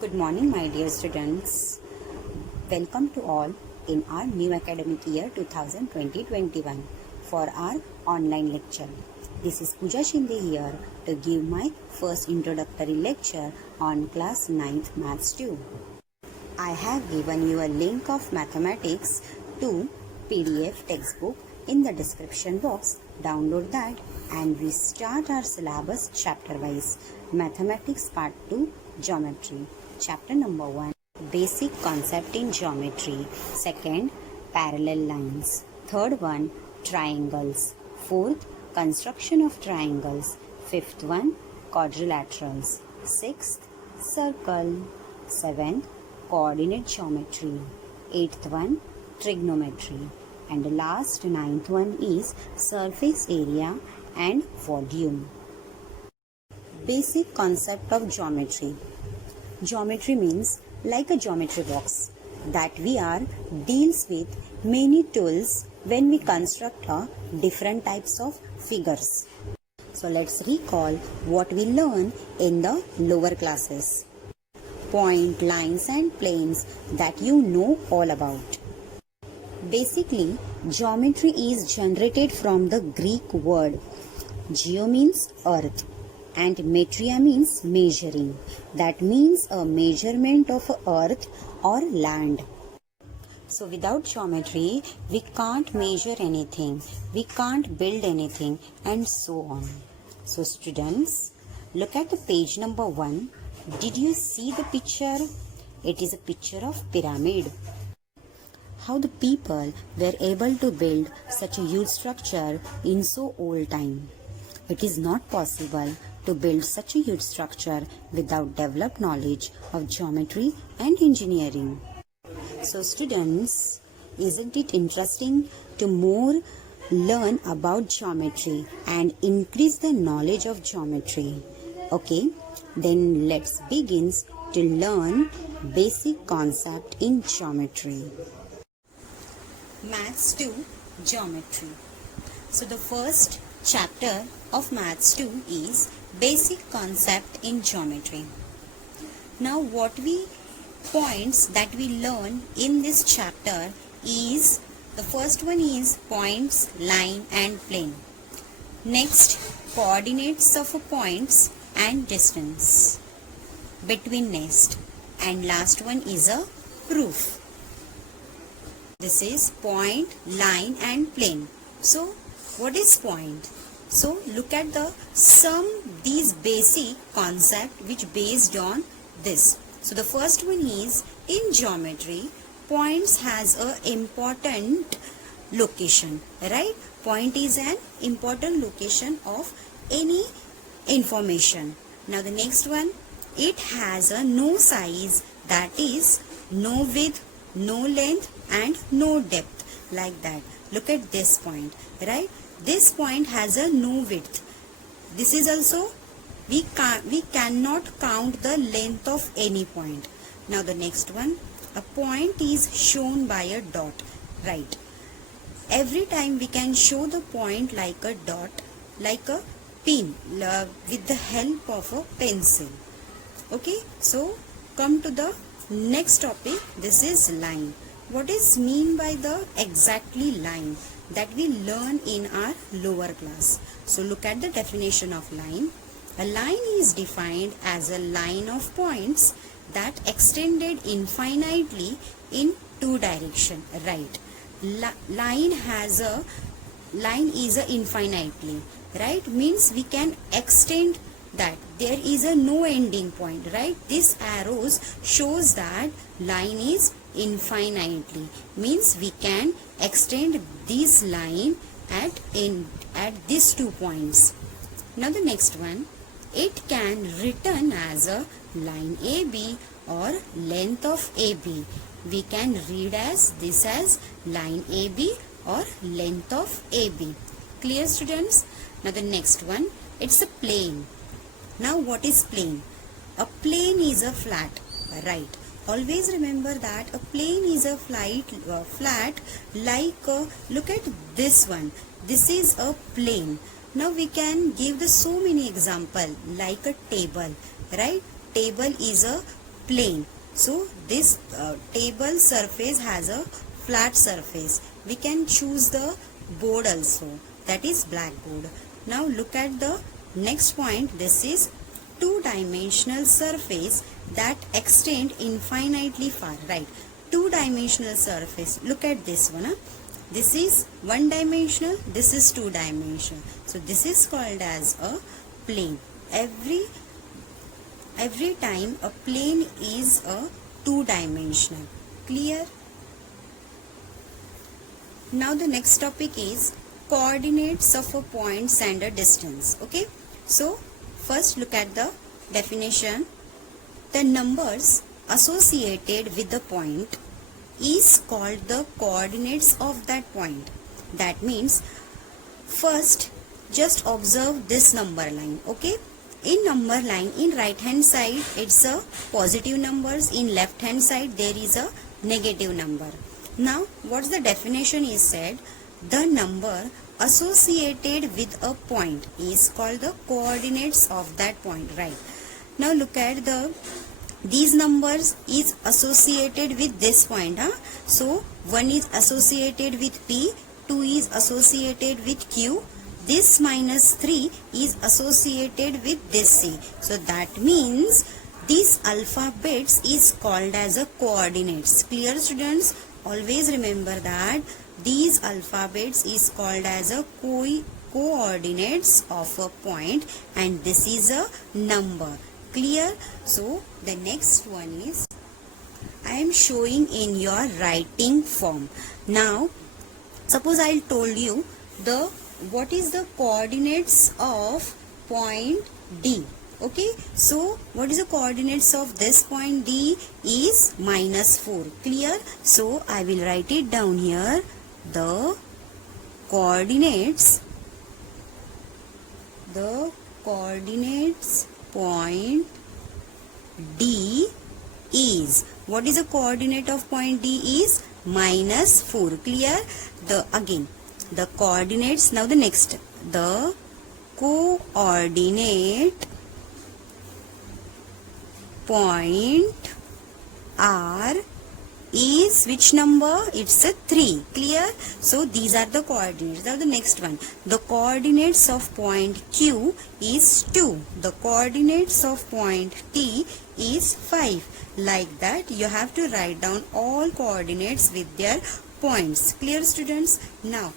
Good morning, my dear students. Welcome to all in our new academic year 2020-21 for our online lecture. This is Pooja Shinde here to give my first introductory lecture on class 9th Maths 2. I have given you a link of mathematics to PDF textbook in the description box. Download that and we start our syllabus chapter wise. Mathematics part 2, Geometry. Chapter number 1, Basic Concept in Geometry. Second, Parallel Lines. Third one, Triangles. Fourth, Construction of Triangles. Fifth one, Quadrilaterals. Sixth, Circle. Seventh, Coordinate Geometry. Eighth one, Trigonometry. And the last, ninth one is Surface Area and Volume. Basic concept of geometry. Geometry means like a geometry box that we are deals with many tools when we construct different types of figures. So let's recall what we learn in the lower classes. Point, lines and planes that you know all about. Basically, geometry is generated from the Greek word. Geo means earth and metria means measuring. That means a measurement of earth or land. So without geometry, we can't measure anything, we can't build anything and so on. So students, look at the page number 1. Did you see the picture? It is a picture of pyramid. How the people were able to build such a huge structure in so old time. It is not possible to build such a huge structure without developed knowledge of geometry and engineering. So students, isn't it interesting to more learn about geometry and increase the knowledge of geometry? Okay, then let's begin to learn basic concept in geometry. Maths 2, Geometry. So the first chapter of Maths 2 is Basic Concept in Geometry. Now what points that we learn in this chapter is, the first one is points, line and plane. Next, coordinates of points and distance between nest. And last one is a proof. This is point, line and plane. So what is point? So look at these basic concept which based on this. So the first one is, in geometry, points has a important location, right? Point is an important location of any information. Now the next one, it has a no size, that is no width, no length and no depth, like that. Look at this point, right? This point has a no width. This is also, we cannot count the length of any point. Now the next one, a point is shown by a dot, right? Every time we can show the point like a dot, like a pin, with the help of a pencil. Okay, so come to the next topic. This is line. What is mean by the exactly line that we learn in our lower class? So look at the definition of line. A line is defined as a line of points that extended infinitely in two directions, right? Line is a infinitely, right? Means we can extend that. There is a no ending point, right? This arrows shows that line is infinitely, means we can extend this line at these 2 points. Now the next one, it can written as a line AB or length of AB. We can read as this as line AB or length of AB. Clear students? Now the next one, it's a plane. Now what is plane? A plane is a flat, right? Always remember that a plane is a flat like look at this one. This is a plane. Now we can give the so many example like a table, right? Table is a plane. So this table surface has a flat surface. We can choose the board also, that is blackboard. Now look at the next point. This is two-dimensional surface that extend infinitely far, right? Two-dimensional surface. Look at this one. This is one-dimensional, this is two-dimensional. So this is called as a plane. Every time a plane is a two-dimensional. Clear? Now the next topic is coordinates of a point and a distance. Okay, so first look at the definition. The numbers associated with the point is called the coordinates of that point. That means first just observe this number line. Okay, in number line, in right hand side it's a positive numbers, in left hand side there is a negative number. Now what's the definition is said? The number associated with a point is called the coordinates of that point, right? Now look at these numbers is associated with this point. So 1 is associated with P, 2 is associated with Q, this minus 3 is associated with this C. So that means these alphabets is called as a coordinates. Clear, students? Always remember that these alphabets is called as a coordinates of a point, and this is a number. Clear? So the next one is I am showing in your writing form. Now suppose I told you what is the coordinates of point D. Okay, so what is the coordinates of this point D is -4. Clear? So I will write it down here. The coordinates point D is, what is the coordinate of point D is -4. Clear? The coordinates. Now the next, the coordinate point R is which number? It's a 3. Clear? So these are the coordinates. Now the next one, the coordinates of point Q is 2. The coordinates of point T is 5. Like that you have to write down all coordinates with their points. Clear, students? Now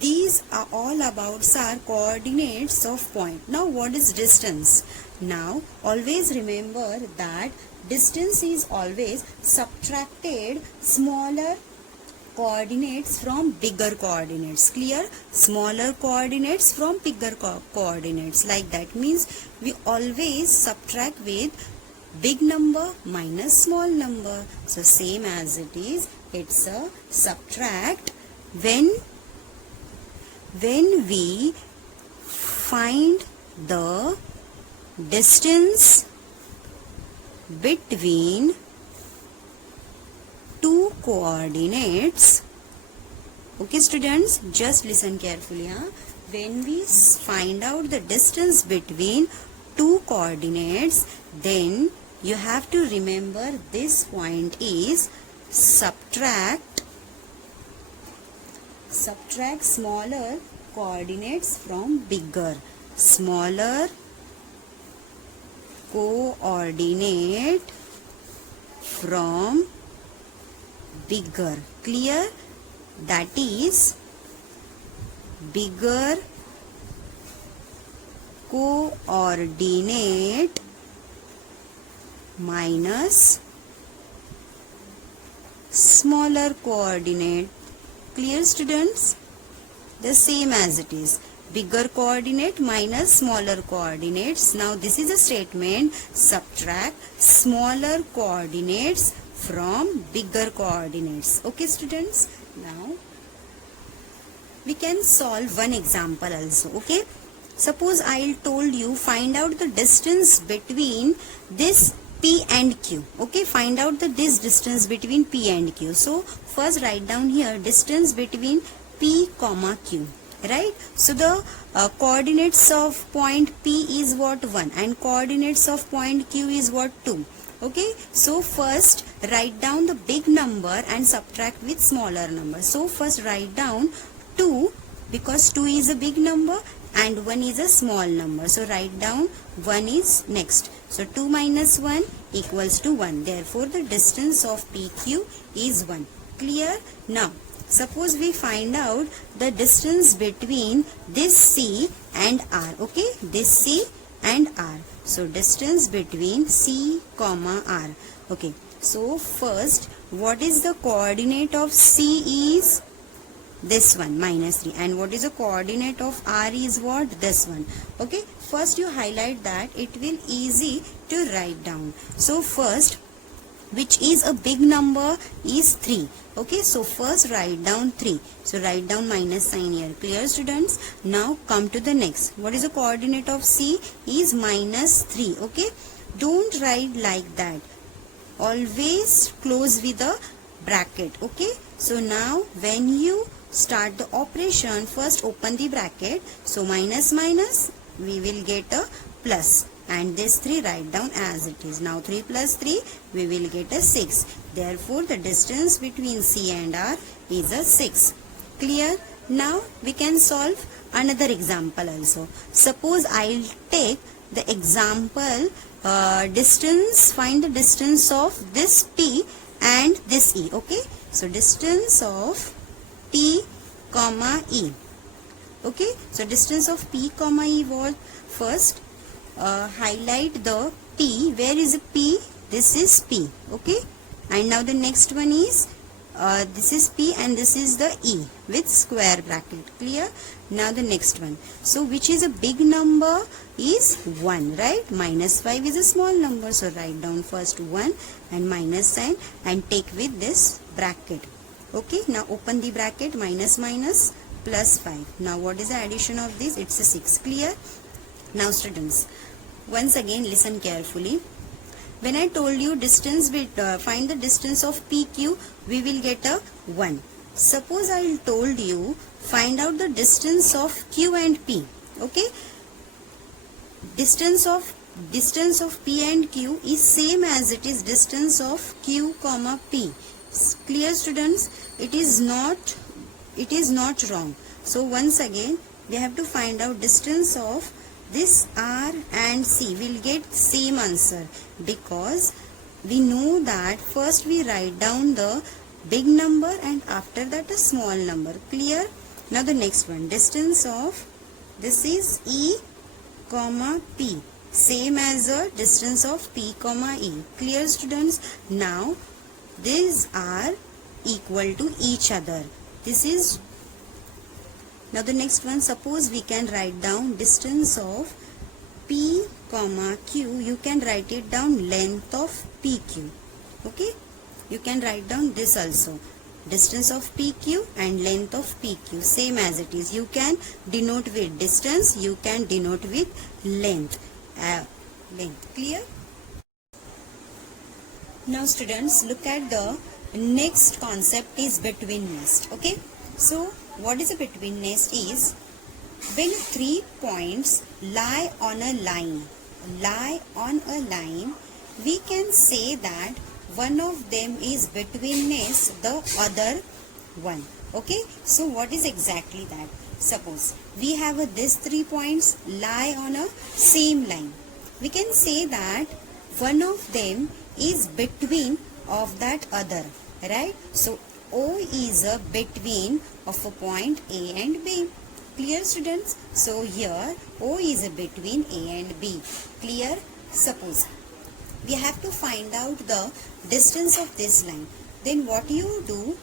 these are all about our coordinates of point. Now what is distance? Now always remember that distance is always subtracted smaller coordinates from bigger coordinates. Clear? Smaller coordinates from bigger coordinates. Like that means we always subtract with big number minus small number. So same as it is, it's a subtract. When we find the distance between two coordinates. Okay, students, just listen carefully. When we find out the distance between two coordinates, then you have to remember this point is subtract smaller coordinates from bigger. Smaller coordinate from bigger. Clear? That is bigger coordinate minus smaller coordinate. Clear, students? The same as it is, bigger coordinate minus smaller coordinates. Now this is a statement, subtract smaller coordinates from bigger coordinates. Okay, students? Now we can solve one example also. Okay, suppose I told you find out the distance between this P and Q. Okay, find out this distance between P and Q. So first write down here distance between P comma Q. Right? So the coordinates of point P is what? 1, and coordinates of point Q is what? 2. Okay, so first write down the big number and subtract with smaller number. So first write down 2, because 2 is a big number and 1 is a small number. So write down 1 is next. So 2 minus 1 equals to 1. Therefore the distance of PQ is 1. Clear? Now suppose we find out the distance between this C and R. Okay, this C and R. So distance between C comma R. Okay, so first what is the coordinate of C is this one, -3, and what is the coordinate of R is what? This one. Okay, first you highlight that, it will easy to write down. So first, which is a big number, is 3. Okay, so first write down 3. So write down minus sign here. Clear, students? Now come to the next. What is the coordinate of C? Is -3. Okay, don't write like that. Always close with a bracket. Okay, so now when you start the operation, first open the bracket. So minus minus, we will get a plus. And this 3 write down as it is. Now 3 plus 3, we will get a 6. Therefore the distance between C and R is a 6. Clear? Now we can solve another example also. Suppose I'll take the example distance, find the distance of this P and this E. Okay, so distance of P comma E. Okay, so distance of P comma E was first. Highlight the P. Where is the P? This is P. Okay, and now the next one is this is P and this is the E with square bracket. Clear? Now the next one. So which is a big number is 1, right? -5 is a small number. So write down first 1 and minus sign and take with this bracket. Okay, now open the bracket, minus minus plus 5. Now what is the addition of this? It's a 6. Clear? Now students, once again listen carefully. When I told you distance, find the distance of PQ, we will get a 1. Suppose I told you find out the distance of Q and P. Okay, distance of P and Q is same as it is distance of Q comma P. Clear, students? It is not wrong. So once again we have to find out distance of this R and C. Will get same answer because we know that first we write down the big number and after that a small number. Clear? Now the next one, distance of this is E comma P, same as the distance of P comma E. Clear, students? Now these are equal to each other. This is now the next one. Suppose we can write down distance of P comma Q. You can write it down length of PQ. Okay, you can write down this also, distance of PQ and length of PQ, same as it is. You can denote with distance, you can denote with length. Clear? Now students, look at the next concept is betweenness. Okay, so what is a betweenness is when 3 points lie on a line, we can say that one of them is betweenness the other one. Okay, so what is exactly that? Suppose we have these 3 points lie on a same line. We can say that one of them is between of that other, right? So O is a between of a point A and B. Clear, students? So here O is a between A and B. Clear? Suppose we have to find out the distance of this line. Then what you do?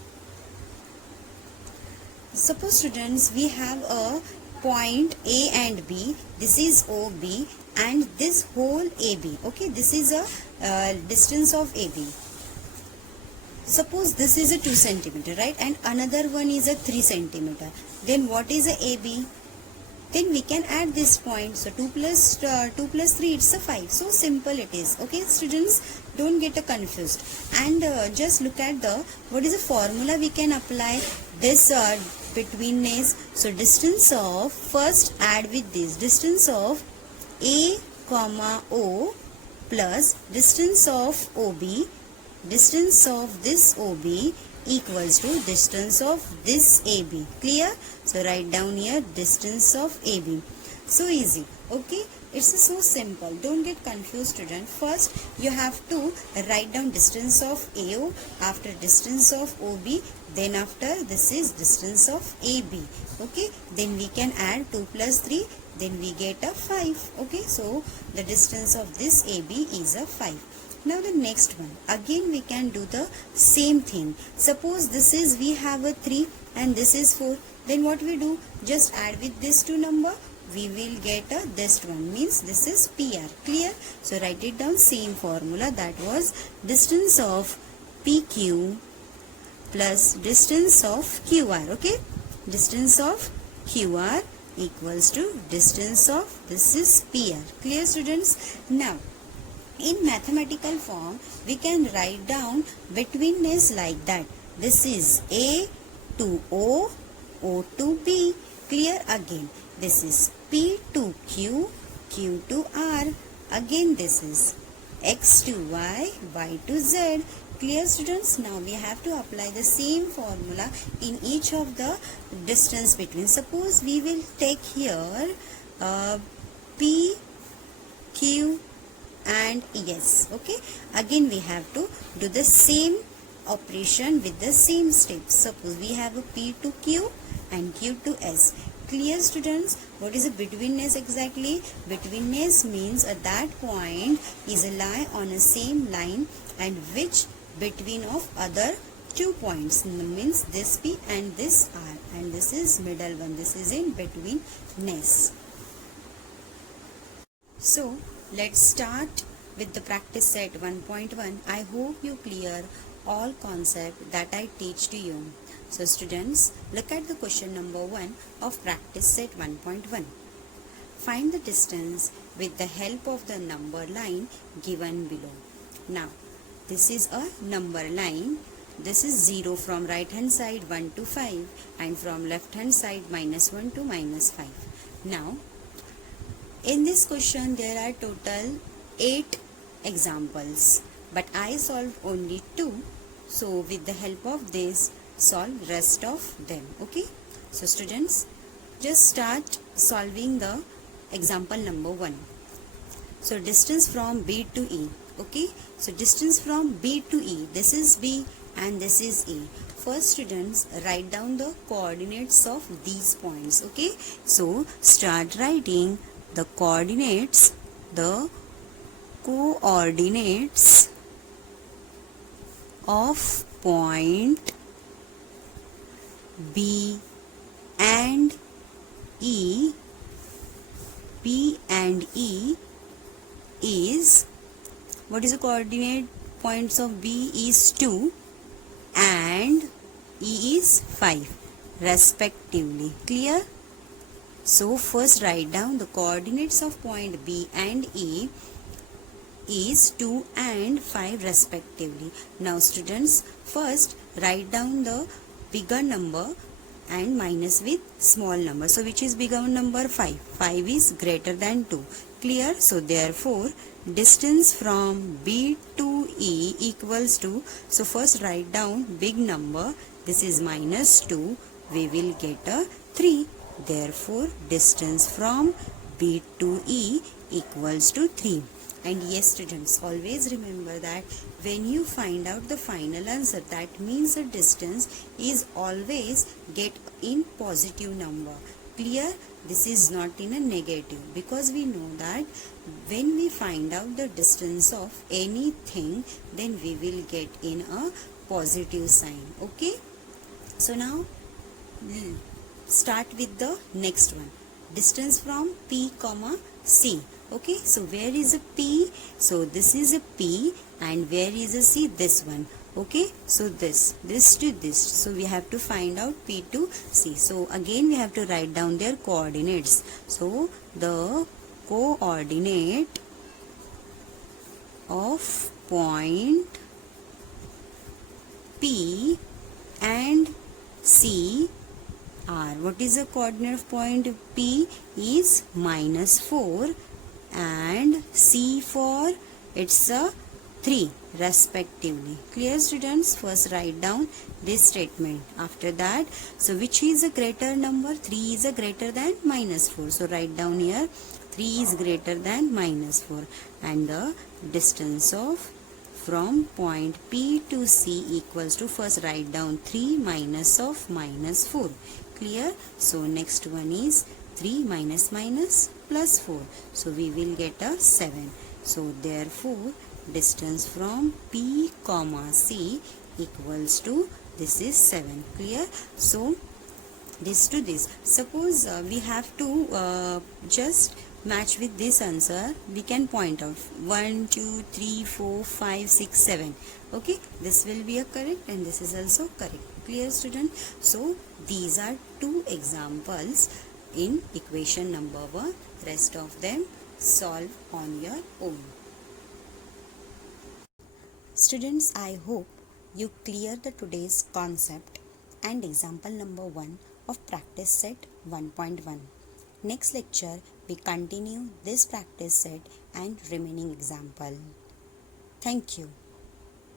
Suppose, students, we have a point A and B. This is OB and this whole AB. Okay, this is a distance of AB. Suppose this is a 2 centimeter, right? And another one is a 3 centimeter. Then what is a AB? Then we can add this point. So 2 plus 3, it's a 5. So simple it is. Okay, students, don't get confused. And just look at what is the formula we can apply this betweenness. So distance of, first add with this, distance of A comma O plus distance of OB, distance of this OB equals to distance of this AB. Clear? So write down here distance of AB. So easy. Okay, it's so simple. Don't get confused, student. First you have to write down distance of AO, after distance of OB, then after this is distance of AB. Okay, then we can add 2 plus 3, then we get a 5. Okay, so the distance of this AB is a 5. Now the next one, again we can do the same thing. Suppose this is, we have a 3 and this is 4, then what we do, just add with this two number, we will get a this one, means this is PR. Clear? So write it down, same formula, that was distance of PQ plus distance of QR. Okay, distance of QR equals to distance of this is PR. Clear, students? Now in mathematical form we can write down betweenness like that. This is A to O, O to B. Clear? Again this is P to Q, Q to R. Again this is X to Y, Y to Z. Clear, students? Now we have to apply the same formula in each of the distance between. Suppose we will take here P, Q and S. Okay, again we have to do the same operation with the same steps. Suppose we have a P to Q and Q to S. Clear, students? What is a betweenness exactly? Betweenness means that point is a lie on a same line and which between of other 2 points, means this P and this R, and this is middle one. This is in betweenness. So let's start with the practice set 1.1. I hope you clear all concept that I teach to you. So students, look at the question number 1 of practice set 1.1. Find the distance with the help of the number line given below. Now this is a number line. This is 0 from right hand side 1 to 5 and from left hand side -1 to -5. Now in this question there are total 8 examples, but I solved only 2. So with the help of this, solve rest of them. Okay, so students, just start solving the example number 1. So distance from B to E. Okay, so distance from B to E, this is B and this is E. First, students, write down the coordinates of these points. Okay, so start writing the coordinates, of point B and E. B and E is, what is the coordinate points of B is 2 and E is 5 respectively. Clear? So first write down the coordinates of point B and E is 2 and 5 respectively. Now students, first write down the bigger number and minus with small number. So which is bigger number? 5. 5 is greater than 2. Clear? So therefore distance from B to E equals to, so first write down big number, this is -2, we will get a 3. Therefore distance from B to E equals to 3. And yes students, always remember that when you find out the final answer, that means the distance is always get in positive number. Clear? This is not in a negative, because we know that when we find out the distance of anything, then we will get in a positive sign. Okay, so now start with the next one, distance from P comma C. Okay, so where is a P? So this is a P, and where is a C? This one. Okay, so this to this, so we have to find out P to C. So again we have to write down their coordinates. So the coordinate of point P and C are, what is the coordinate of point P is -4 and C for it's a 3 respectively. Clear students? First write down this statement. After that, so which is a greater number? 3 is a greater than minus 4. So write down here 3 is greater than minus 4, and the distance of from point P to C equals to, first write down 3 minus of minus 4. Clear? So next one is 3 minus minus plus 4. So we will get a 7. So therefore distance from P comma C equals to, this is 7. Clear? So this to this, suppose we have to just match with this answer, we can point out 1 2 3 4 5 6 7. Okay, this will be a correct and this is also correct. Clear student? So these are 2 examples in equation number 1. Rest of them solve on your own. Students, I hope you clear the today's concept and example number 1 of practice set 1.1. Next lecture we continue this practice set and remaining example. Thank you.